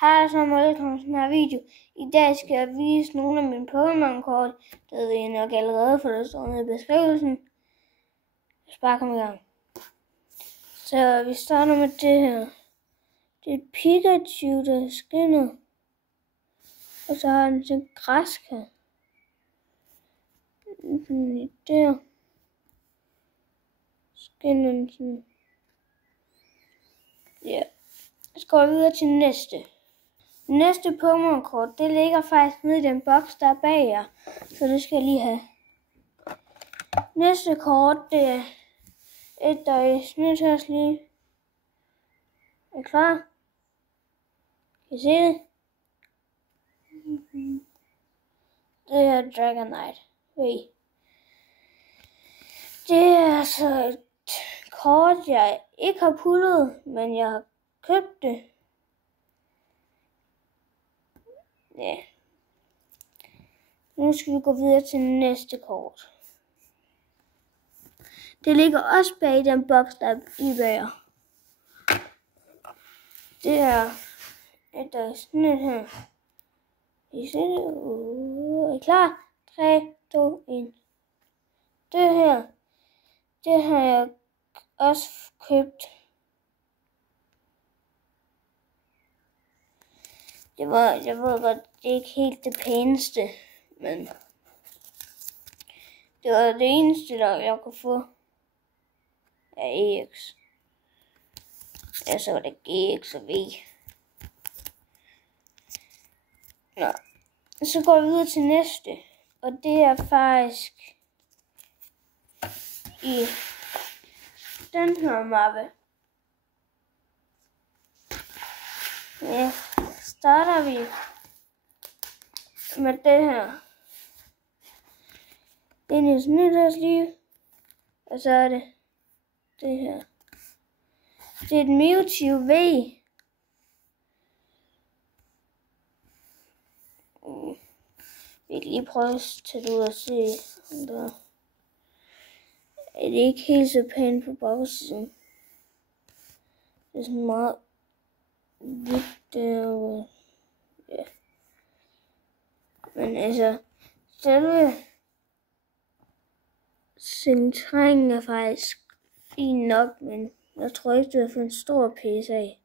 Hej så og velkommen til den her video. I dag skal jeg vise nogle af mine Pokémon-kort. Det ved I nok allerede, for det står nede i beskrivelsen. Jeg skal bare komme i gang. Så vi starter med det her. Det er et Pikachu, der skinner. Og så har den sådan græsker. Der. Skinner den sådan. Ja. Så går vi videre til næste. Næste Pokémon-kort, det ligger faktisk nede i den boks, der er bag jer. Så det skal jeg lige have. Næste kort, det er et, der er snitterslige. Er I klar? Kan I se det? Det er Dragonite. Ved I? Det er altså et kort, jeg ikke har pullet, men jeg har købt det. Ja. Nu skal vi gå videre til næste kort. Det ligger også bag den boks, der er i bager. Det er et, der er sådan et her. I ser det? Er I klar? 3, 2, 1. Det har jeg også købt. Jeg ved godt, det er ikke helt det pæneste, men det var det eneste, der jeg kunne få af EX. Ja, så var det GX og V. Nå, så går vi videre til næste, og det er faktisk i den her mappe. Ja, starter vi med det her. Det er en snitterslige, og så er det her. Det er et Mewtwo V. Vi kan lige prøve at tage det ud og se, om der er det ikke helt så pænt på bagsiden. Det er sådan meget hvidt derovre. Ja. Men altså, selve centreringen er faktisk fint nok, men jeg tror ikke, det har fået en stor pæs af.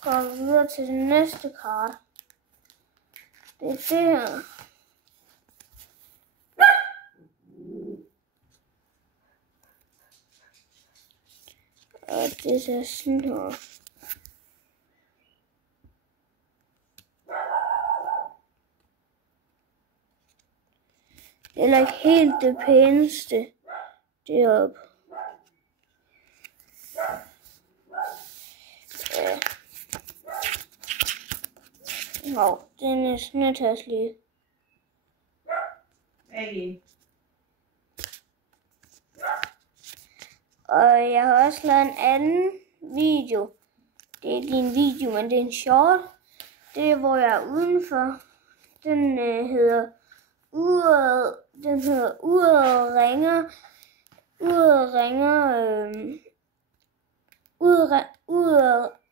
Går vi videre til det næste kort. Det er det her. Og det ser sådan her. Eller ikke helt det pæneste deroppe. Ja. Nå, den er snitterslige. Okay. Og jeg har også lavet en anden video. Det er ikke en video, men det er en short. Det er, hvor jeg er udenfor. Den hedder Uret ringer.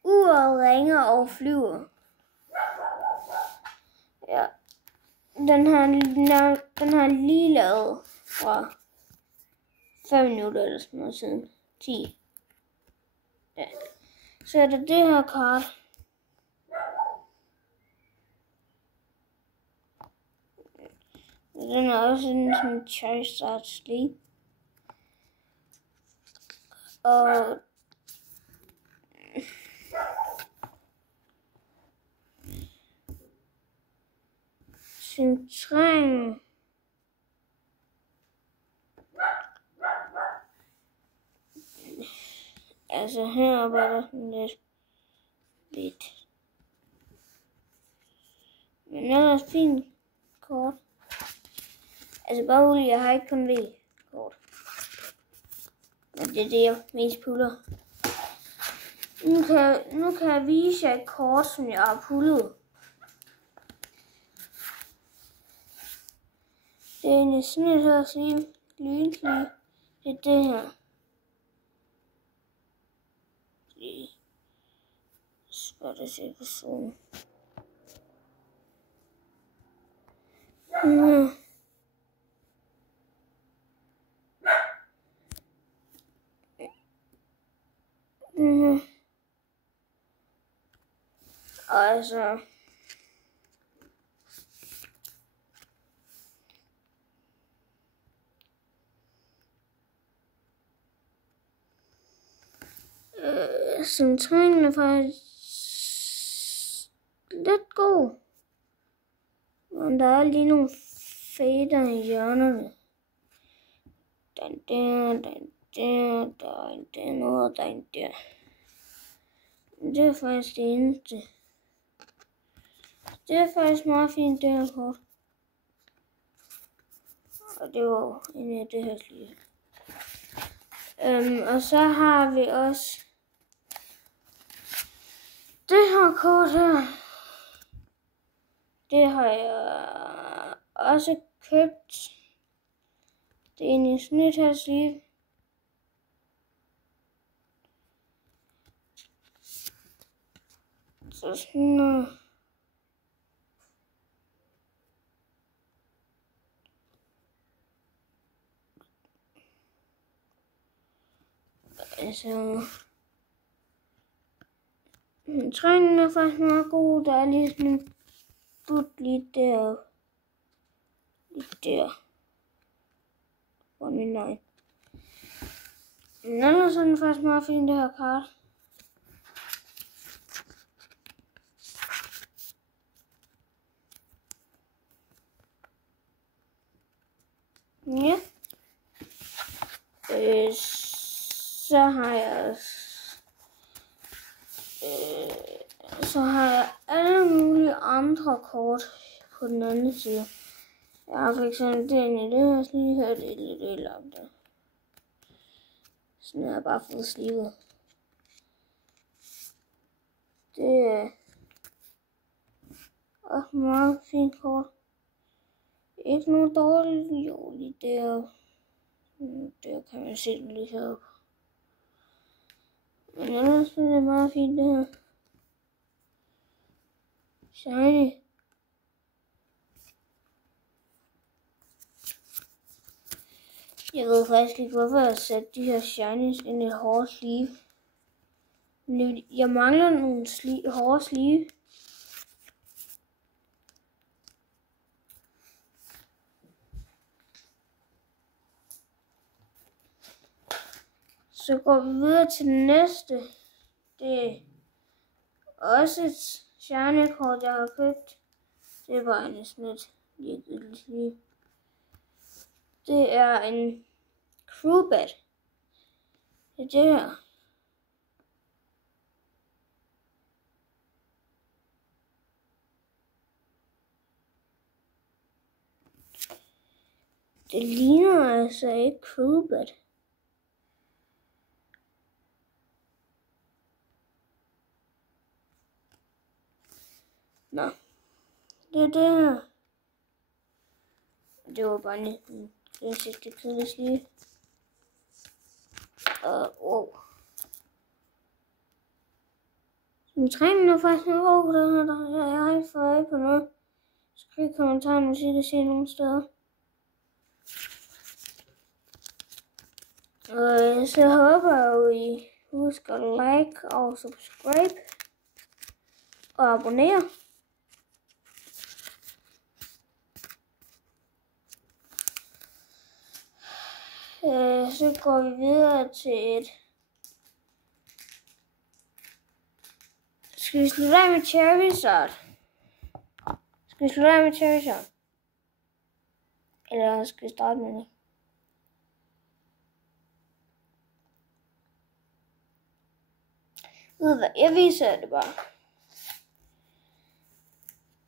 Uret ringer og flyver. Ja. Den har lige lavet fra 5 minutter eller sådan noget siden. 10. Ja. Så er det her kort. Den er også en sådan Charizard Sleep. Og centreringen altså heroppe er der sådan lidt hvidt. Men det er også fint kort. Altså bare roligt, jeg har ikke kun V-kort. Men det er det, jeg mest puller. Nu kan jeg vise jer et kort, som jeg har pullet. Det er en snit her, lynslige. Det er det her. Skal det se på sådan. Altså. Centreringen er faktisk lidt god. Men der er lige nogle fader i hjørnerne. Den der, den der, der er en der, og der er en der. Det er faktisk det eneste. Det er faktisk meget fint, det her kort. Og det var jo egentlig det her lige. Og så har vi også det her kort her. Det har jeg også købt. Det er en snit her sleeve. Så sådan noget. Altså, trøjen er faktisk meget god. Der er lige sådan en but lige deroppe. Lige der. På min egen. Men ellers er den faktisk meget fin, det her kart. Ja. Så har jeg alle mulige andre kort på den anden side. Jeg har for eksempel den i det her slive her, det er lidt ødelagt der. Sådan har jeg bare fået slivet. Det er også meget fint kort. Ikke noget dårligt, jo lige der. Der kan man se det lige heroppe. Men ellers er det meget fint det her. Shiny. Jeg ved faktisk ikke, hvorfor jeg har sat de her shinies ind i hårde sleeve. Jeg mangler nogle hårde sleeve. Så går vi videre til den næste. Det er også et shiny kort, jeg har købt. Det er bare en snit ligegyldigt lige. Det er en Crobat. Det er det her. Det ligner altså ikke Crobat. Nå, det er det her. Det var bare en sidste kedeligt lige. Den træning er faktisk en god, der jeg har ikke fået øje på noget. Skriv i kommentarerne, hvis I kan se nogle steder. Så håber jeg jo, I husker at like og subscribe og abonnere. Så går vi videre til et... Skal vi slutte af med Charizard? Eller skal vi starte med det? Ved hvad, jeg viser det bare.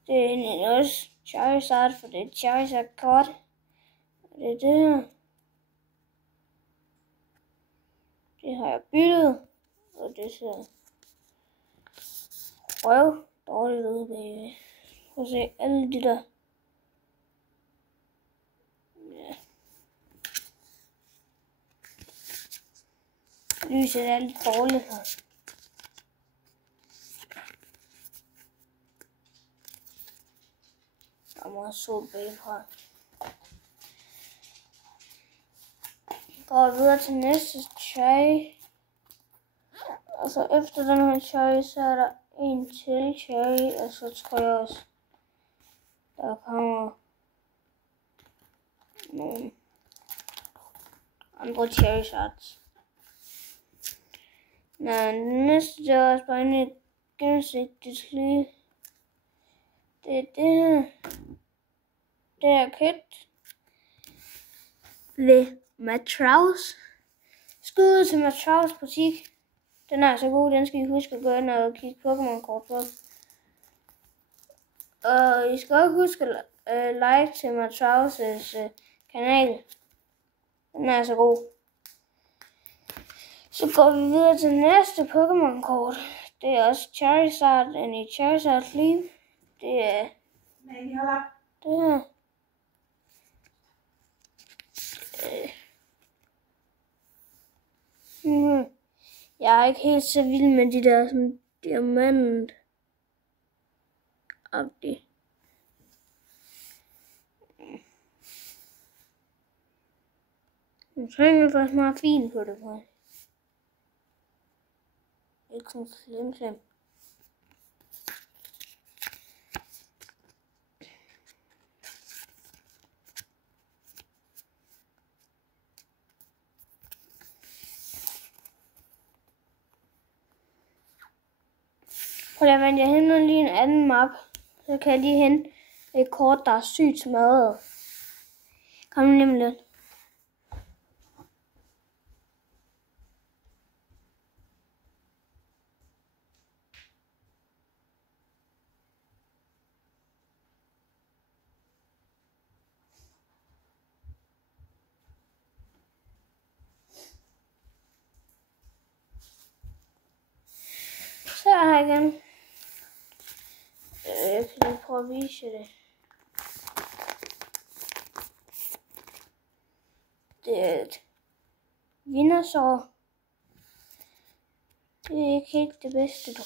Det er egentlig også Charizard, for det er Charizard kort. Og det er det her. Det har jeg byttet, og det ser dårligt ud bagved. Prøv at se alle de der. Ja. Lyset er lidt dårligt her. Der er meget sol bagfra. Går videre til næste cherry. Og så efter den her cherry, så er der en til cherry, og så tror jeg også, der kommer nogle andre cherry shots. Næste der er også bare en gennemsigtigt lige. Det er det her. Det er købt ved Matraus. Skud til Matraus butik. Den er så god, den skal I huske at gå ind og kigge Pokémon-kort på. Og I skal også huske at like til Matraus' kanal. Den er så god. Så går vi videre til næste Pokémon-kort. Det er også Charizard, and i Charizard Sleeve. Det er det her. Jeg er ikke helt så vild med de der sådan diamant. Agtigt. Jeg tror faktisk meget fint på det, faktisk. Ikke sådan slem. Prøv at vente, jeg henter lige en anden map. Så kan jeg lige hente et kort, der er sygt smadret. Kom nu lige lidt. Så er her igen. Jeg kan lige prøve at vise det. Det er et Venusaur. Det er ikke helt det bedste, dog.